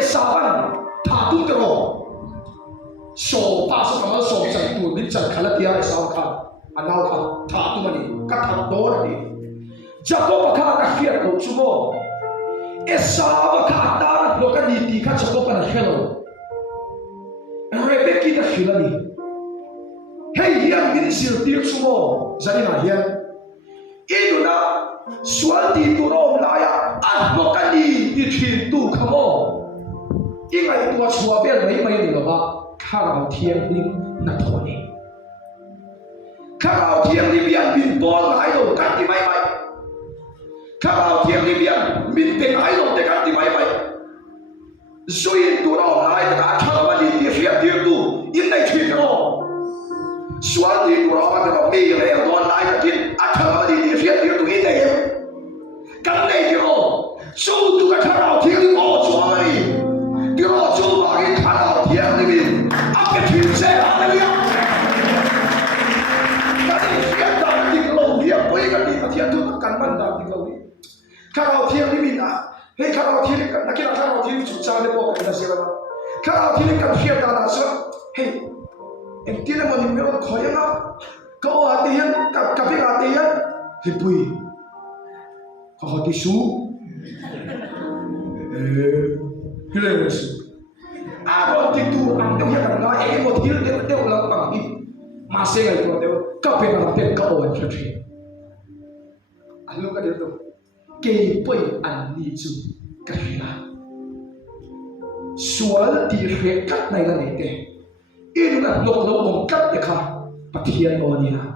Esavan thả tung tero so pa so kamal so chan tu bin chan khalatia Esau khan anau khan thả tung ani ka thap do ni Jacob kha ka khiat ko chumo Esau kha ta lo ka ni ti kha Jacob na hello Rebecca ka khilani hey hian min sil tir chumo zani na hian iduna swalti tu rom laya at lo ka ni ti thin tu khamo ingai tua chua bel mai ni lo ba kharao thiam ning na thoni kharao thiam ni bian bin bol ai lo kan ti mai mai kharao thiam ni bian bin pe ai lo te kan ti mai mai zui tu rom lai ta kha ba ni ti ria ti tu in dai thin ro swalti tu rom ba mi le don lai ta kin a kha ba ni ti ria ti tu in dai kan nei ti ro su tu ka kharao thiam ni o chua mai Điều cho bà cái khả năng thiện này mình áp cái chuyện xe là cái gì cái gì thiện ta thì lâu thiện với cái gì mà thiện tôi nó cần vấn đề thì lâu đi khả năng thiện này mình à hay khả năng thiện là cái khả năng thiện chủ trang để bỏ cái gì đó khả năng thiện cần thiện ta là sao hey em tin là mình biết nó khỏi nó câu hỏi tiền cặp cái là tiền thì bùi họ đi xuống Hilarious. Aaron titu ang dia kan na e mo til de lang pang di masih ngai ko de ka pe na te ka o cha chi alu ka de to ke poi an ni chu ka hila sual ti re kat nai la nei te in na lok lo ong kat de kha pathian o ni na